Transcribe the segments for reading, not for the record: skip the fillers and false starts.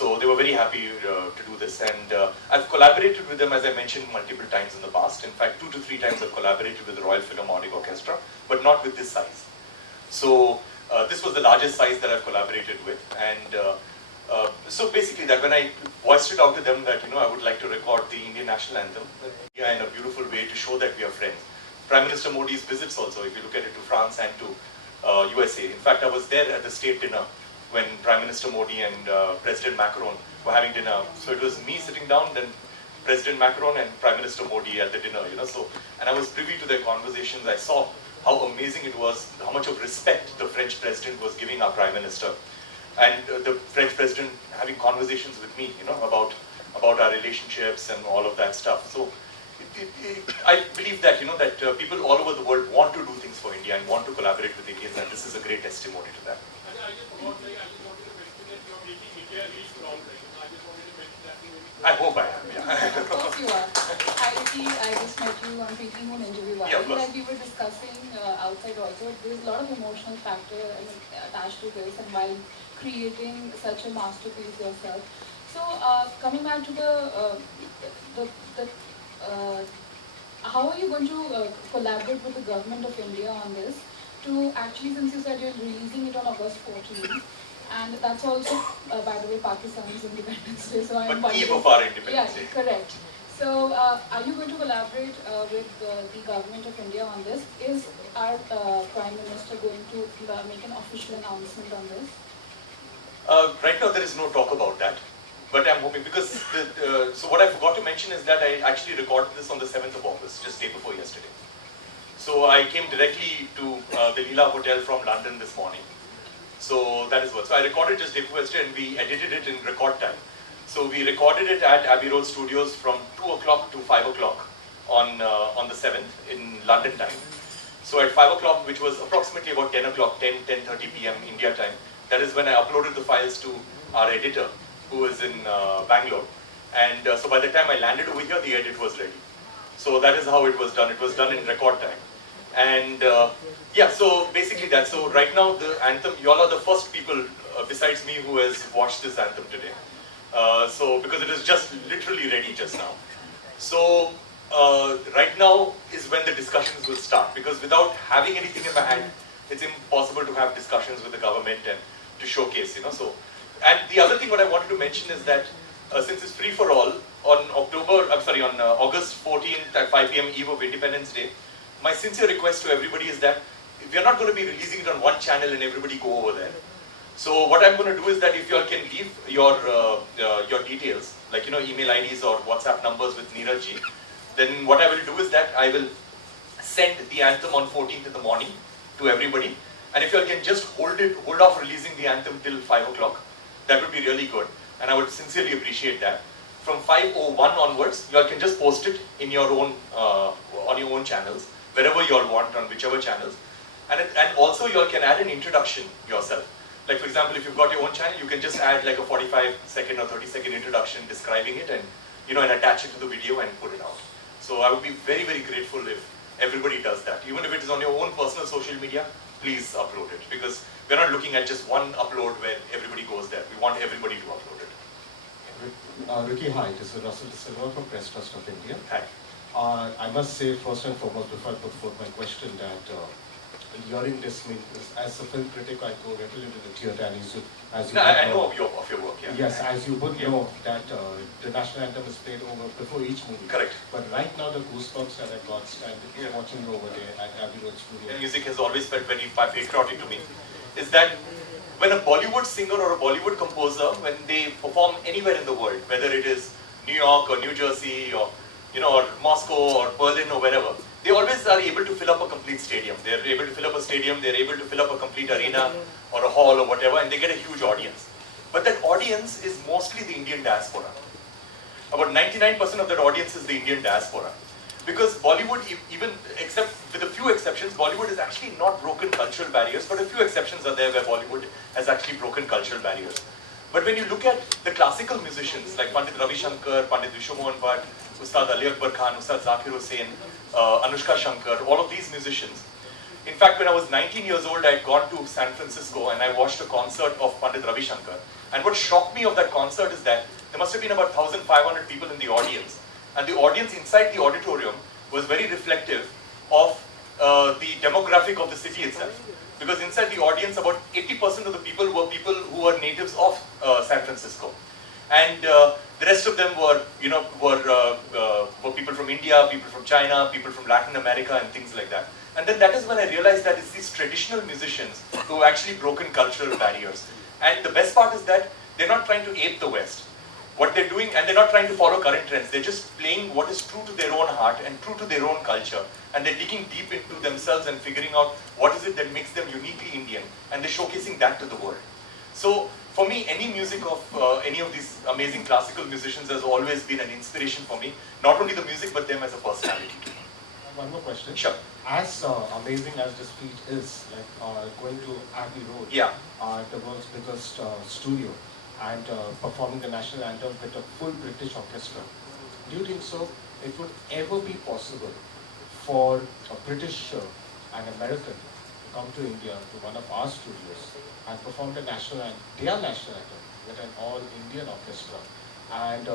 So they were very happy to do this, and I've collaborated with them, as I mentioned, multiple times in the past. In fact, 2 to 3 times I've collaborated with the Royal Philharmonic Orchestra, but not with this size. So this was the largest size that I've collaborated with, and so basically that when I voiced it out to them that, I would like to record the Indian national anthem in a beautiful way to show that we are friends. Prime Minister Modi's visits also, if you look at it, to France and to USA. In fact, I was there at the state dinner when Prime Minister Modi and President Macron were having dinner. So it was me sitting down, then President Macron and Prime Minister Modi at the dinner, So, and I was privy to their conversations. I saw how amazing it was, how much of respect the French President was giving our Prime Minister. And the French President having conversations with me, about our relationships and all of that stuff. So I believe that, that people all over the world want to do things for India and want to collaborate with Indians, and this is a great testimony to that. I hope I am, yeah. Of course you are. I just met you on Preeti Moon interview. Yeah, like we were discussing outside also, there's a lot of emotional factor attached to this, and while creating such a masterpiece yourself. So coming back to how are you going to collaborate with the government of India on this to actually, since you said you're releasing it on August 14th, and that's also, by the way, Pakistan's Independence Day. So I'm but eve of our Independence Day. Yeah, correct. So are you going to collaborate with the government of India on this? Is our Prime Minister going to make an official announcement on this? Right now there is no talk about that, but I'm hoping, because so what I forgot to mention is that I actually recorded this on the 7th of August, just day before yesterday. So I came directly to the Leela Hotel from London this morning. So that is what. So I recorded just day before yesterday, and we edited it in record time. So we recorded it at Abbey Road Studios from 2 o'clock to 5 o'clock on the 7th in London time. So at 5 o'clock, which was approximately about 10 o'clock, 10:30 p.m. India time, that is when I uploaded the files to our editor, who is in Bangalore. And so by the time I landed over here, the edit was ready. So that is how it was done. It was done in record time. And yeah, so basically that. So right now the anthem, you all are the first people besides me who has watched this anthem today. So because it is just literally ready just now. So right now is when the discussions will start, because without having anything in my hand, it's impossible to have discussions with the government and to showcase, So, and the other thing what I wanted to mention is that since it's free for all, on August 14th at 5 p.m. eve of Independence Day, my sincere request to everybody is that we are not going to be releasing it on one channel and everybody go over there. So what I'm going to do is that if you all can leave your details, like email IDs or WhatsApp numbers with Neeraj ji, then what I will do is that I will send the anthem on 14th in the morning to everybody. And if you all can just hold off releasing the anthem till 5 o'clock, that would be really good. And I would sincerely appreciate that. From 5:01 onwards, you all can just post it in your own, on your own channels, wherever you all want, on whichever channels. And also you all can add an introduction yourself. Like for example, if you've got your own channel, you can just add like a 45-second or 30-second introduction describing it, and and attach it to the video and put it out. So I would be very, very grateful if everybody does that. Even if it is on your own personal social media, please upload it, because we're not looking at just one upload where everybody goes there. We want everybody to upload it. Ricky, hi. This is Russell De Silva from Press Trust of India. Hi. I must say, first and foremost, before I put forth my question, that during this meeting, as a film critic, I go regularly to the theatre, and I know of your work, yeah. Yes, as you would know that the national anthem is played over before each movie. Correct. But right now, the goosebumps that I got standing watching you over there at Abbey Road Studio. And music has always felt very patriotic to me. Is that when a Bollywood singer or a Bollywood composer, when they perform anywhere in the world, whether it is New York or New Jersey or or Moscow or Berlin or wherever, they always are able to fill up a complete stadium. They're able to fill up a stadium, they're able to fill up a complete arena or a hall or whatever, and they get a huge audience. But that audience is mostly the Indian diaspora. About 99% of that audience is the Indian diaspora. Because Bollywood, even except with a few exceptions, Bollywood has actually not broken cultural barriers, but a few exceptions are there where Bollywood has actually broken cultural barriers. But when you look at the classical musicians like Pandit Ravi Shankar, Pandit Vishnu Mohan Bhatt, Ustad Ali Akbar Khan, Ustad Zakir Hussain, Anushka Shankar, all of these musicians. In fact, when I was 19 years old, I had gone to San Francisco and I watched a concert of Pandit Ravi Shankar. And what shocked me of that concert is that there must have been about 1,500 people in the audience. And the audience inside the auditorium was very reflective of the demographic of the city itself. Because inside the audience, about 80% of the people who were natives of San Francisco. And the rest of them were, were people from India, people from China, people from Latin America, and things like that. And then that is when I realized that it's these traditional musicians who have actually broken cultural barriers. And the best part is that they're not trying to ape the West. What they're doing, and they're not trying to follow current trends, they're just playing what is true to their own heart and true to their own culture. And they're digging deep into themselves and figuring out what is it that makes them uniquely Indian, and they're showcasing that to the world. So for me, any music of any of these amazing classical musicians has always been an inspiration for me. Not only the music, but them as a personality too. One more question. Sure. As amazing as this feat is, like going to Abbey Road, Yeah. The world's biggest studio, and performing the national anthem with a full British orchestra, do you think so? It would ever be possible for a British and American to come to India to one of our studios and perform their national anthem with an all-Indian orchestra, and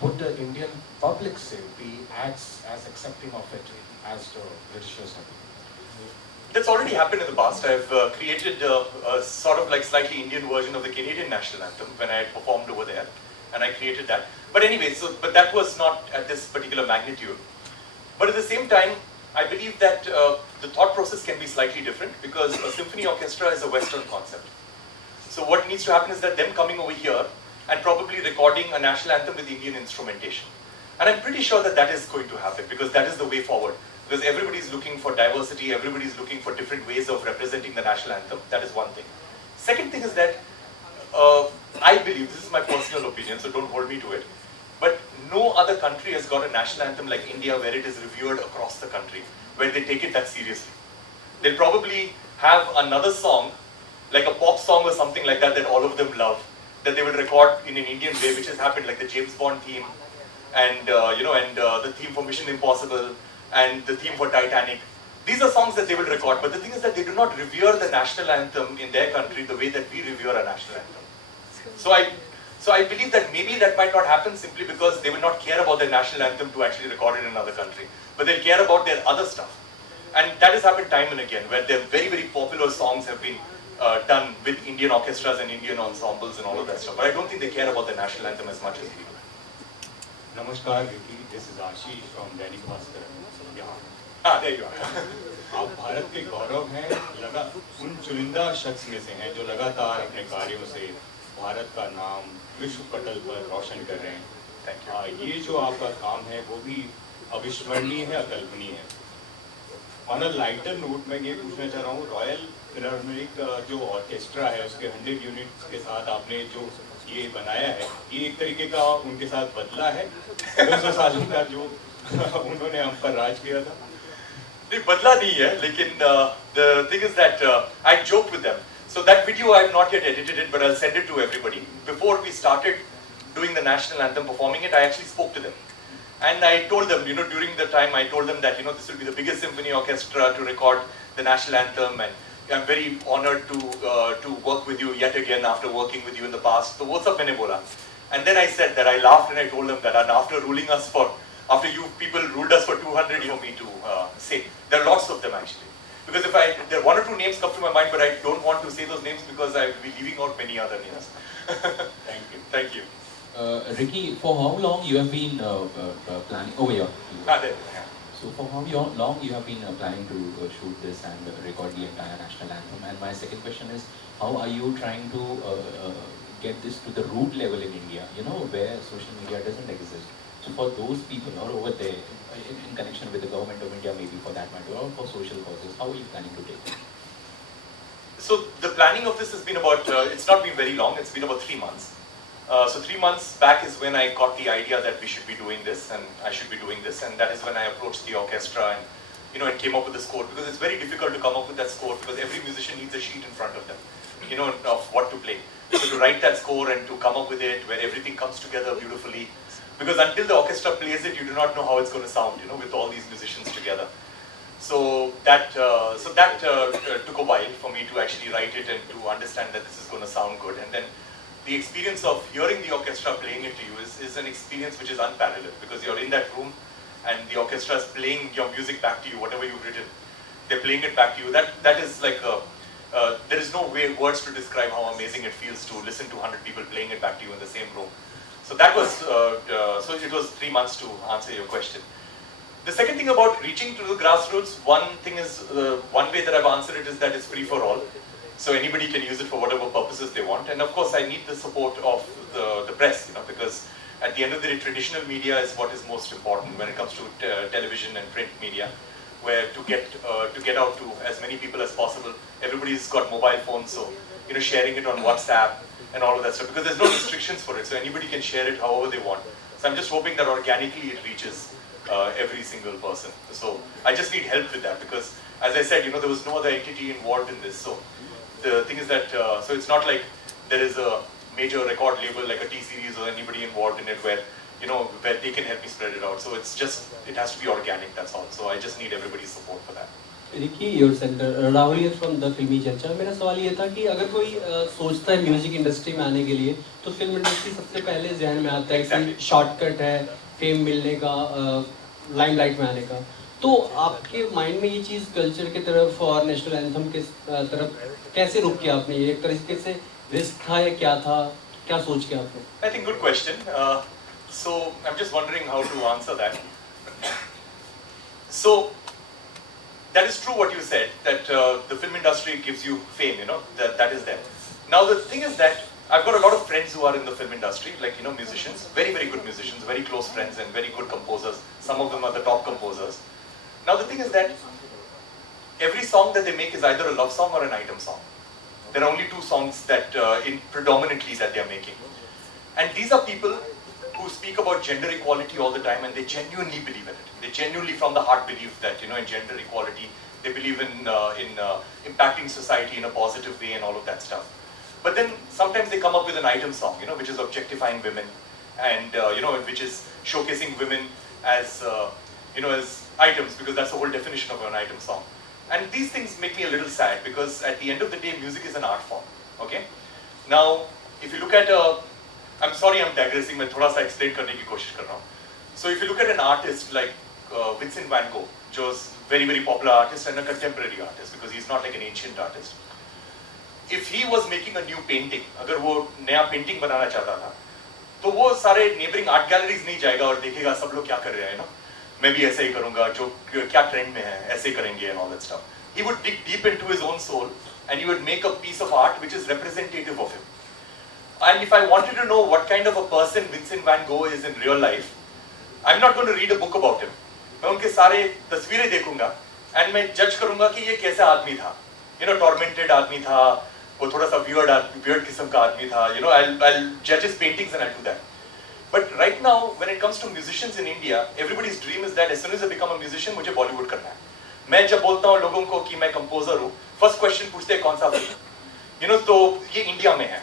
would the Indian public say be as accepting of it as the Britishers have been? That's already happened in the past. I've created a sort of like slightly Indian version of the Canadian national anthem when I had performed over there, and I created that. But anyway, but that was not at this particular magnitude. But at the same time, I believe that the thought process can be slightly different, because a symphony orchestra is a Western concept. So what needs to happen is that them coming over here and probably recording a national anthem with Indian instrumentation. And I'm pretty sure that that is going to happen, because that is the way forward. Because everybody's looking for diversity, everybody's looking for different ways of representing the national anthem. That is one thing. Second thing is that I believe, this is my personal opinion, so don't hold me to it, but no other country has got a national anthem like India where it is revered across the country, where they take it that seriously. They'll probably have another song, like a pop song or something like that, that all of them love, that they will record in an Indian way, which has happened, like the James Bond theme, and the theme for Mission Impossible, and the theme for Titanic. These are songs that they will record, but the thing is that they do not revere the national anthem in their country the way that we revere our national anthem. So I believe that maybe that might not happen simply because they will not care about their national anthem to actually record it in another country, but they'll care about their other stuff. And that has happened time and again, where their very, very popular songs have been done with Indian orchestras and Indian ensembles and all of that stuff. But I don't think they care about the national anthem as much as we do. Namaskar, Vicky. This is Ashish from Dainik Bhaskar. There you are. आप भारत के गौरव हैं, उन चुनिंदा शख्स में से हैं जो लगातार अपने कार्यों से भारत का नाम विश्व पटल पर रोशन कर रहे हैं। ये जो आपका काम है वो भी अविस्मरणीय है, अकल्पनीय है। ऑन अ लाइटर नोट मैं ये पूछना चाह रहा हूँ, रॉयल फिलार्मोनिक जो ऑर्केस्ट्रा है उसके 100 यूनिट्स के साथ आपने जो ये बनाया है, ये एक तरीके का उनके साथ बदला है 200 सालों का जो उन्होंने हम पर राज किया था? नहीं, बदला नहीं है, लेकिन the thing is that I joked with them. So that video I have not yet edited it, but I'll send it to everybody. Before we started doing the national anthem, performing it, I actually spoke to them. And I told them, during the time I told them that, this will be the biggest symphony orchestra to record the national anthem, and I'm very honored to work with you yet again after working with you in the past. So what's up, मैंने बोला. And then I said that I laughed and I told them that, and after you people ruled us for 200, for me to say. There are lots of them actually. Because there are one or two names come to my mind, but I don't want to say those names because I will be leaving out many other names. Thank you. Thank you. Ricky, for how long you have been planning over here? There. So for how long you have been planning to shoot this and record the entire national anthem? And my second question is, how are you trying to get this to the root level in India, where social media doesn't exist? So for those people or over there, in connection with the government of India, maybe for that matter, or for social causes, how are you planning to take it? So the planning of this has been about, it's not been very long, it's been about 3 months. So 3 months back is when I got the idea that we should be doing this and I should be doing this, and that is when I approached the orchestra and came up with the score, because it's very difficult to come up with that score because every musician needs a sheet in front of them, of what to play. So to write that score and to come up with it where everything comes together beautifully, because until the orchestra plays it, you do not know how it's going to sound, with all these musicians together. So that took a while for me to actually write it and to understand that this is going to sound good. And then the experience of hearing the orchestra playing it to you is an experience which is unparalleled, because you're in that room and the orchestra is playing your music back to you, whatever you've written. They're playing it back to you. That is like there is no way words to describe how amazing it feels to listen to 100 people playing it back to you in the same room. So that was so it was 3 months to answer your question. The second thing about reaching to the grassroots, one thing is one way that I've answered it is that it's free for all. So anybody can use it for whatever purposes they want. And of course, I need the support of the press, because at the end of the day, traditional media is what is most important when it comes to television and print media, where to get out to as many people as possible. Everybody's got mobile phones, so sharing it on WhatsApp and all of that stuff, because there's no restrictions for it, so anybody can share it however they want. So I'm just hoping that organically it reaches every single person. So I just need help with that, because as I said, there was no other entity involved in this. So the thing is that, so it's not like there is a major record label like a T-Series or anybody involved in it where, where they can help me spread it out. So it's just, it has to be organic, that's all. So I just need everybody's support for that. Ricky, your center, Rahul here from the Filmy Chacha. मेरा सवाल ये था कि अगर कोई सोचता है music industry में आने के लिए, तो फिल्म इंडस्ट्री सबसे पहले ज़हन में आता है कि शॉर्टकट है, फेम मिलने का, लाइमलाइट में आने का. तो आपके माइंड में ये चीज़ कल्चर की तरफ और नेशनल एंथम के तरफ कैसे रुक के आपने ये एक तरीके से रिस्क था या क्या था, क्या सोच के आपने? I think good question. So I'm just wondering how to answer that. So that is true what you said, that the film industry gives you fame, that is there. Now the thing is that I've got a lot of friends who are in the film industry, like, musicians, very, very good musicians, very close friends and very good composers. Some of them are the top composers. Now the thing is that every song that they make is either a love song or an item song. There are only two songs that, predominantly that they are making. And these are people who speak about gender equality all the time, and they genuinely believe in it. They genuinely from the heart believe that, in gender equality, they believe in impacting society in a positive way and all of that stuff. But then sometimes they come up with an item song, which is objectifying women and, which is showcasing women as, as items, because that's the whole definition of an item song. And these things make me a little sad, because at the end of the day, music is an art form, okay? Now, if you look at I'm sorry I'm digressing, मैं थोड़ा सा explain करने की कोशिश कर रहा हूँ. So if you look at an artist like Vincent van Gogh, जो is very, very popular artist and a contemporary artist, because he's not like an ancient artist. If he was making a new painting, अगर वो नया painting बनाना चाहता था, तो वो सारे neighboring art galleries नहीं जाएगा और देखेगा सब लोग क्या कर रहे हैं ना, मैं भी ऐसे ही करूँगा, जो क्या trend में है, ऐसे करेंगे and all that stuff. He would dig deep into his own soul and he would make a piece of art which is representative of him. And if I wanted to know what kind of a person Vincent van Gogh is in real life, I'm not going to read a book about him. मैं उनके सारे तस्वीरें देखूंगा and मैं judge करूंगा कि ये कैसा आदमी था. Tormented आदमी था, वो थोड़ा सा weird किस्म का आदमी था. I'll judge his paintings and I'll do that. But right now, when it comes to musicians in India, everybody's dream is that as soon as I become a musician, मुझे Bollywood करना है. मैं जब बोलता हूँ लोगों को कि मैं composer हूँ, first question पूछते हैं कौन सा film? तो ये इंडिया में है.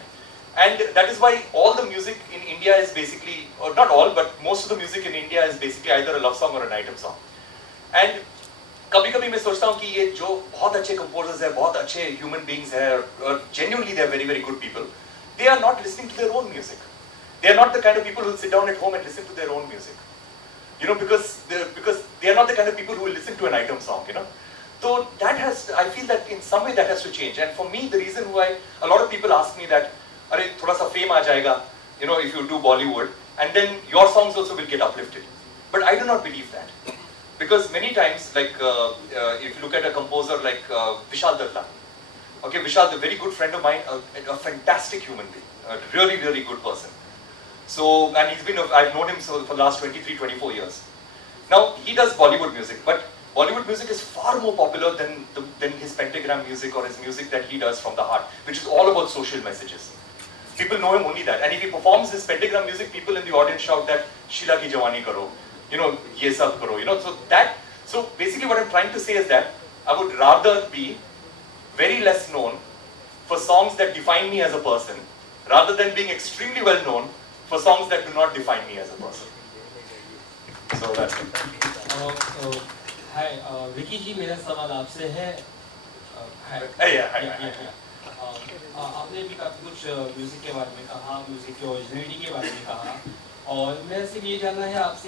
And that is why all the music in India is basically, or not all, but most of the music in India is basically either a love song or an item song. And कभी-कभी मैं सोचता हूँ कि ये जो बहुत अच्छे composers हैं, बहुत अच्छे human beings हैं, genuinely they are very, very good people, they are not listening to their own music. They are not the kind of people who will sit down at home and listen to their own music. Because they are not the kind of people who will listen to an item song, So that has, I feel that in some way that has to change. And for me, the reason why a lot of people ask me that, अरे थोड़ा सा fame आ जाएगा, if you do Bollywood, and then your songs also will get uplifted. But I do not believe that, because many times, like if you look at a composer like Vishal Datta, okay, Vishal, a very good friend of mine, a fantastic human being, a really, really good person. So, and I've known him for the last 23, 24 years. Now he does Bollywood music, but Bollywood music is far more popular than his pentagram music or his music that he does from the heart, which is all about social messages. People know him only that. And if he performs his pentagram music, people in the audience shout that Sheila ki jawani karo, ye sab karo, so basically what I'm trying to say is that I would rather be very less known for songs that define me as a person, rather than being extremely well known for songs that do not define me as a person. So that's it. Hi, Vicky ji, मेरा सवाल आपसे है. Hi. आपने भी काफ़ी कुछ music के बारे में कहा, म्यूज़िक की ओरिजिनलिटी के बारे में कहा, और मेरा सिर्फ ये जानना है आपसे